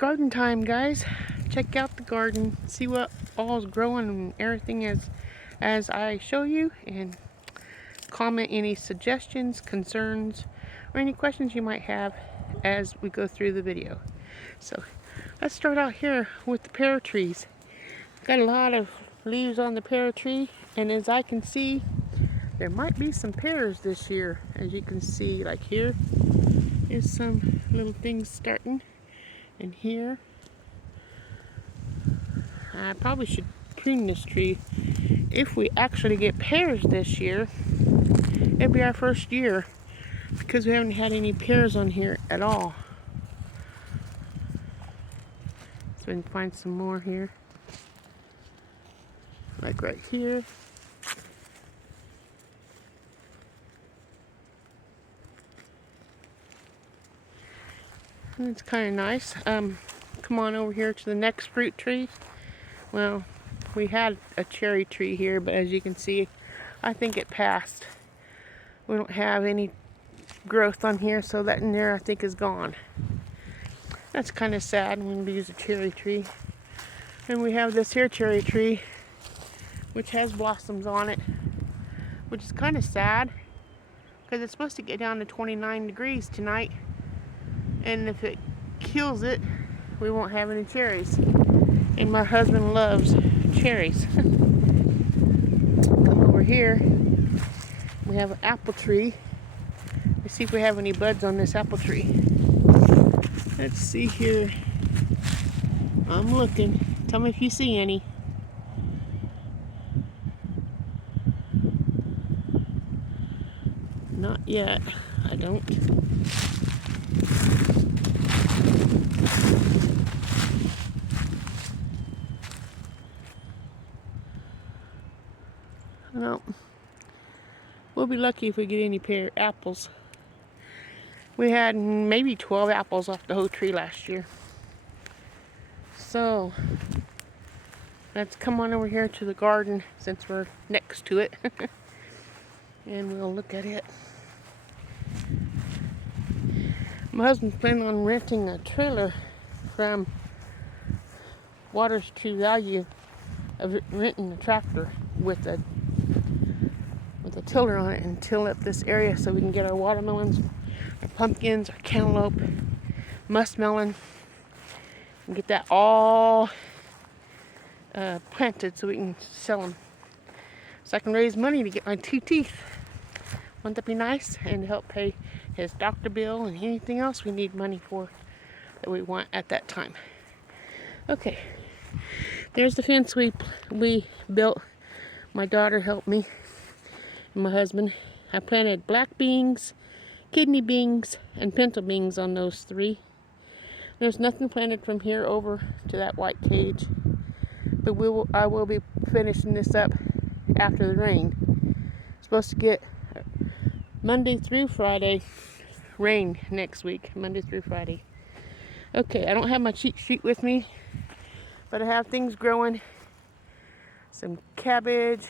garden time, guys. Check out the garden, see what all's growing and everything as I show you, and comment any suggestions, concerns, or any questions you might have as we go through the video. So let's start out here with the pear trees. Got a lot of leaves on the pear tree, and as I can see, there might be some pears this year. As you can see, like here is some little things starting, and here I probably should prune this tree. If we actually get pears this year, it'll be our first year because we haven't had any pears on here at all. So we can find some more here, like right here. And it's kind of nice. Come on over here to the next fruit tree. Well, we had a cherry tree here, but as you can see, I think it passed. We don't have any growth on here, so that in there I think is gone. That's kind of sad when we use a cherry tree. And we have this here cherry tree, which has blossoms on it, which is kind of sad because it's supposed to get down to 29 degrees tonight. And if it kills it, we won't have any cherries. And my husband loves cherries. Come over here. We have an apple tree. Let's see if we have any buds on this apple tree. Let's see here. I'm looking. Tell me if you see any. Not yet. I don't. No. We'll be lucky if we get any pear apples. We had maybe 12 apples off the whole tree last year. So let's come on over here to the garden since we're next to it. And we'll look at it. My husband's planning on renting a trailer from Water's True Value of renting a tractor with a tiller on it and till up this area so we can get our watermelons, our pumpkins, our cantaloupe, muskmelon, and get that all planted so we can sell them. So I can raise money to get my 2 teeth. Wouldn't that be nice? And help pay his doctor bill and anything else we need money for that we want at that time. Okay, there's the fence we built. My daughter helped me and my husband. I planted black beans, kidney beans, and pinto beans on those 3. There's nothing planted from here over to that white cage, but I will be finishing this up after the rain. Supposed to get Monday through Friday rain next week, Monday through Friday. Okay, I don't have my cheat sheet with me, but I have things growing. Some cabbage,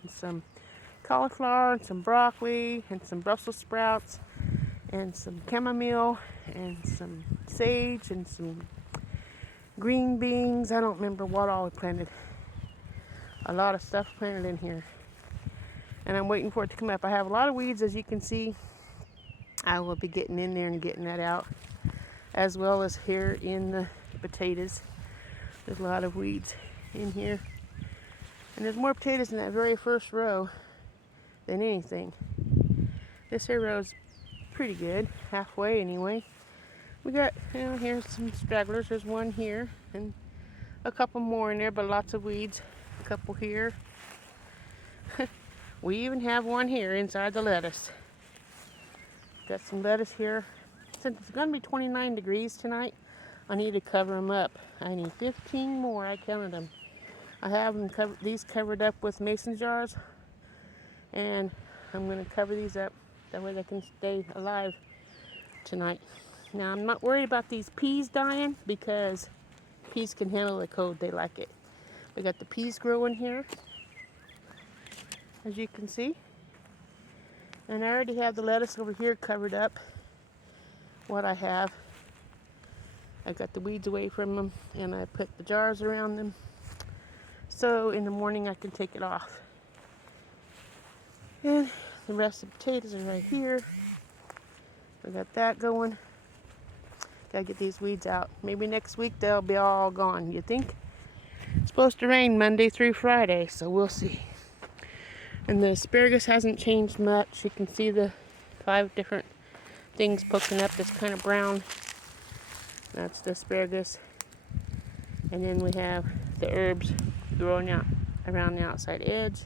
and some cauliflower, and some broccoli, and some Brussels sprouts, and some chamomile, and some sage, and some green beans. I don't remember what all I planted. A lot of stuff planted in here. And I'm waiting for it to come up. I have a lot of weeds, as you can see. I will be getting in there and getting that out, as well as here in the potatoes. There's a lot of weeds in here. And there's more potatoes in that very first row than anything. This here row's pretty good, halfway anyway. We got, here's some stragglers. There's one here and a couple more in there, but lots of weeds. A couple here. We even have one here inside the lettuce. Got some lettuce here. Since it's going to be 29 degrees tonight, I need to cover them up. I need 15 more. I counted them. I have them these covered up with mason jars, and I'm going to cover these up. That way they can stay alive tonight. Now, I'm not worried about these peas dying because peas can handle the cold. They like it. We got the peas growing here, as you can see. And I already have the lettuce over here covered up. What I have. I got the weeds away from them, and I put the jars around them. So in the morning I can take it off. And the rest of the potatoes are right here. I got that going. Gotta get these weeds out. Maybe next week they'll be all gone, you think? It's supposed to rain Monday through Friday, so we'll see. And the asparagus hasn't changed much. You can see the 5 different things poking up that's kind of brown. That's the asparagus. And then we have the herbs growing out around the outside edge.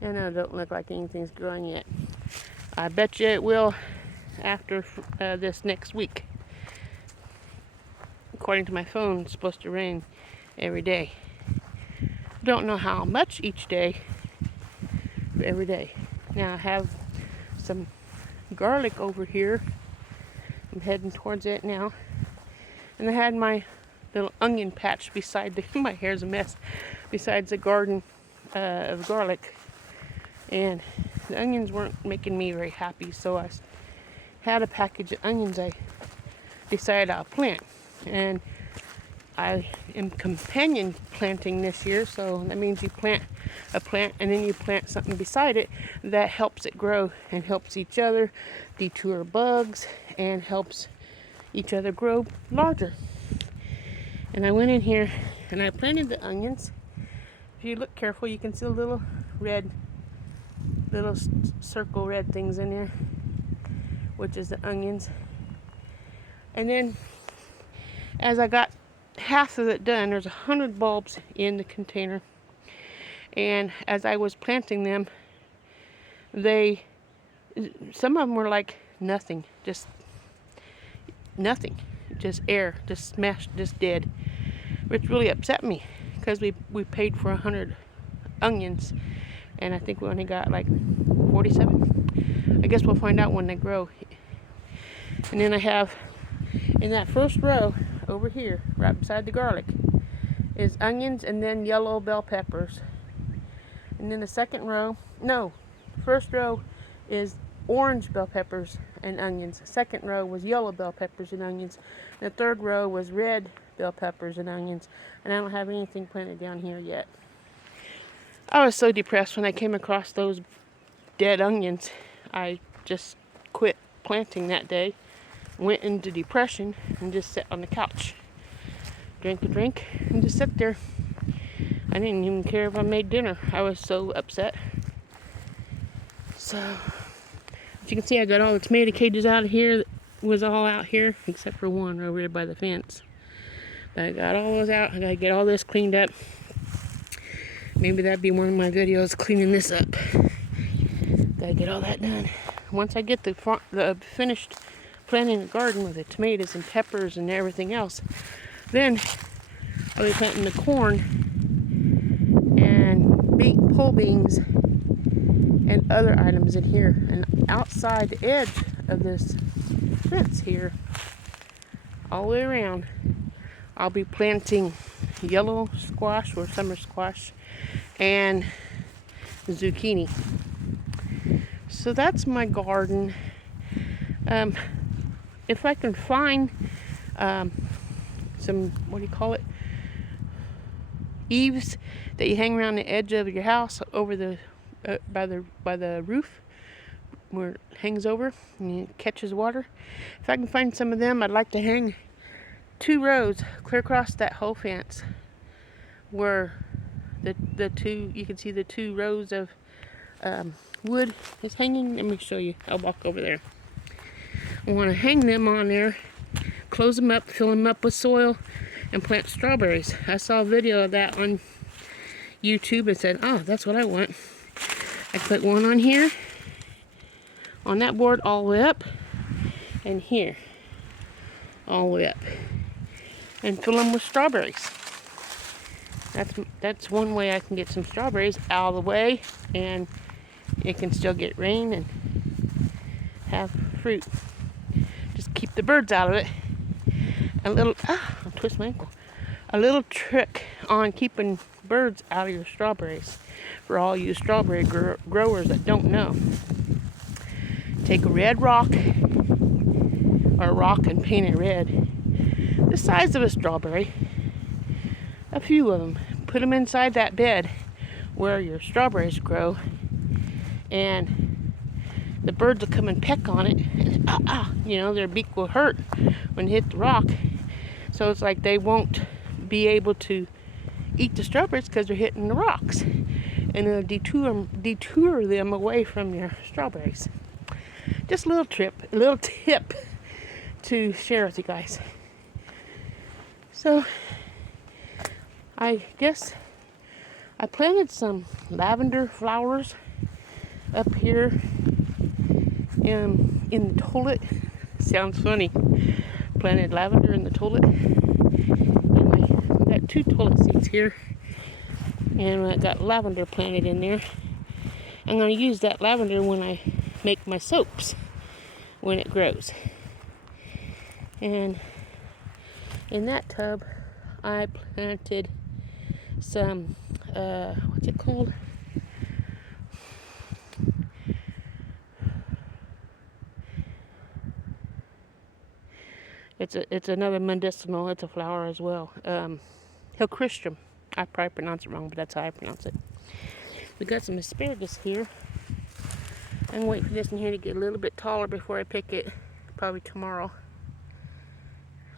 And it don't look like anything's growing yet. I bet you it will after this next week. According to my phone, it's supposed to rain every day. Don't know how much each day, but every day. Now I have some garlic over here. I'm heading towards it now. And I had my little onion patch beside the, my hair's a mess, besides the garden of garlic. And the onions weren't making me very happy, so I had a package of onions I decided I'll plant. And I am companion planting this year, so that means you plant a plant and then you plant something beside it that helps it grow and helps each other detour bugs and helps each other grow larger. And I went in here and I planted the onions. If you look careful, you can see little circle red things in there, which is the onions. And then as I got half of it done, there's 100 bulbs in the container. And as I was planting them, some of them were like nothing, just nothing, just air, just smashed, just dead, which really upset me because we paid for 100 onions, and I think we only got like 47. I guess we'll find out when they grow. And then I have in that first row over here, right beside the garlic, is onions and then yellow bell peppers. And then the first row is orange bell peppers and onions. The second row was yellow bell peppers and onions. The third row was red bell peppers and onions. And I don't have anything planted down here yet. I was so depressed when I came across those dead onions. I just quit planting that day. Went into depression and just sat on the couch, drank a drink, and just sat there. I didn't even care if I made dinner. I was so upset. So, as you can see, I got all the tomato cages out of here. That was all out here, except for one over there by the fence. But I got all those out. I gotta get all this cleaned up. Maybe that'd be one of my videos, cleaning this up. Gotta get all that done. Once I get the finished planting the garden with the tomatoes and peppers and everything else, then I'll be planting the corn and pole beans and other items in here. And outside the edge of this fence here, all the way around, I'll be planting yellow squash or summer squash and zucchini. So that's my garden. If I can find some, what do you call it, eaves that you hang around the edge of your house over the by the roof where it hangs over and it catches water. If I can find some of them, I'd like to hang 2 rows clear across that whole fence where the two, you can see the 2 rows of wood is hanging. Let me show you. I'll walk over there. I want to hang them on there, close them up, fill them up with soil, and plant strawberries. I saw a video of that on YouTube and said, oh, that's what I want. I put one on here, on that board all the way up, and here, all the way up, and fill them with strawberries. That's one way I can get some strawberries out of the way, and it can still get rain and have fruit. Just keep the birds out of it. I'll twist my ankle. A little trick on keeping birds out of your strawberries, for all you strawberry growers that don't know. Take a red rock, or a rock and paint it red. the size of a strawberry, a few of them. Put them inside that bed where your strawberries grow, and the birds will come and peck on it, and their beak will hurt when they hit the rock. So it's like they won't be able to eat the strawberries because they're hitting the rocks, and it'll detour them away from your strawberries. Just a little tip to share with you guys. So I guess I planted some lavender flowers up here in the toilet. Sounds funny. Planted lavender in the toilet. Anyway, I got 2 toilet seats here, and I got lavender planted in there. I'm going to use that lavender when I make my soaps when it grows. And in that tub, I planted some, what's it called? It's another medicinal. It's a flower as well. Hilchrichum. I probably pronounce it wrong, but that's how I pronounce it. We got some asparagus here. I'm gonna wait for this in here to get a little bit taller before I pick it. Probably tomorrow.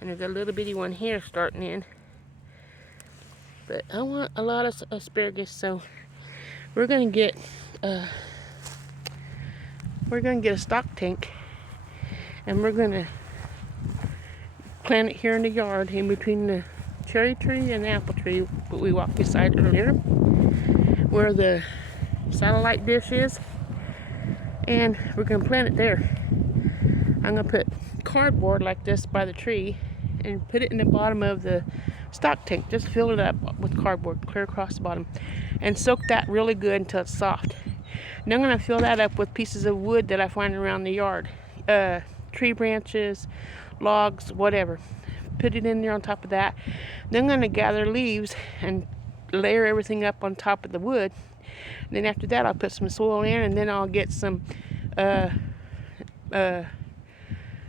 And there's a little bitty one here starting in. But I want a lot of asparagus, so we're gonna get a stock tank, and we're gonna plant it here in the yard in between the cherry tree and the apple tree that we walked beside earlier, where the satellite dish is, and we're gonna plant it there. I'm gonna put cardboard like this by the tree and put it in the bottom of the stock tank. Just fill it up with cardboard clear across the bottom and soak that really good until it's soft. And I'm gonna fill that up with pieces of wood that I find around the yard, tree branches, logs, whatever. Put it in there on top of that. Then I'm gonna gather leaves and layer everything up on top of the wood. And then after that, I'll put some soil in, and then I'll get some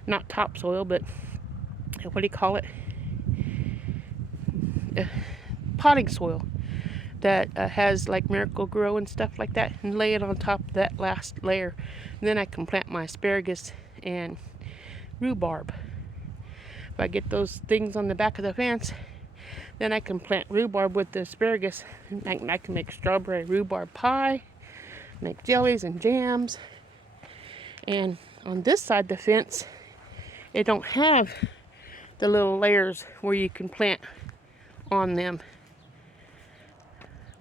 not topsoil, but what do you call it? Potting soil that has like Miracle-Gro and stuff like that, and lay it on top of that last layer. And then I can plant my asparagus and rhubarb. If I get those things on the back of the fence, then I can plant rhubarb with the asparagus. I can make strawberry rhubarb pie, make jellies and jams. And on this side of the fence, it don't have the little layers where you can plant on them.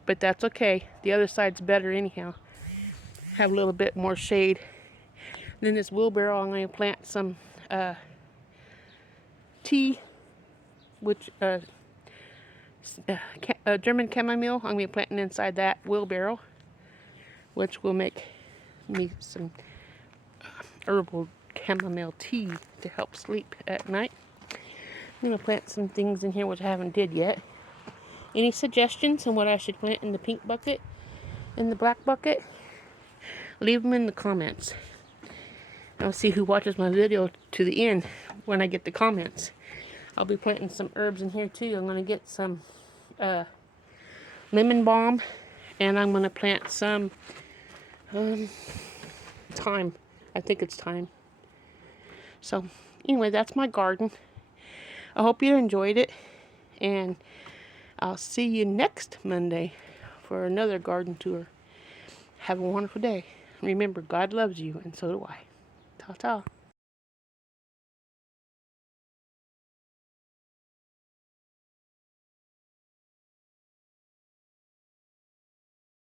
But that's okay. The other side's better anyhow. Have a little bit more shade. And then this wheelbarrow, I'm going to plant some tea, which German chamomile. I'm going to be planting inside that wheelbarrow, which will make me some herbal chamomile tea to help sleep at night. I'm going to plant some things in here which I haven't did yet. Any suggestions on what I should plant in the pink bucket, in the black bucket? Leave them in the comments. I'll see who watches my video to the end when I get the comments. I'll be planting some herbs in here too. I'm going to get some lemon balm, and I'm going to plant some thyme. I think it's thyme. So anyway, that's my garden. I hope you enjoyed it, and I'll see you next Monday for another garden tour. Have a wonderful day. Remember, God loves you, and so do I. Ta-ta.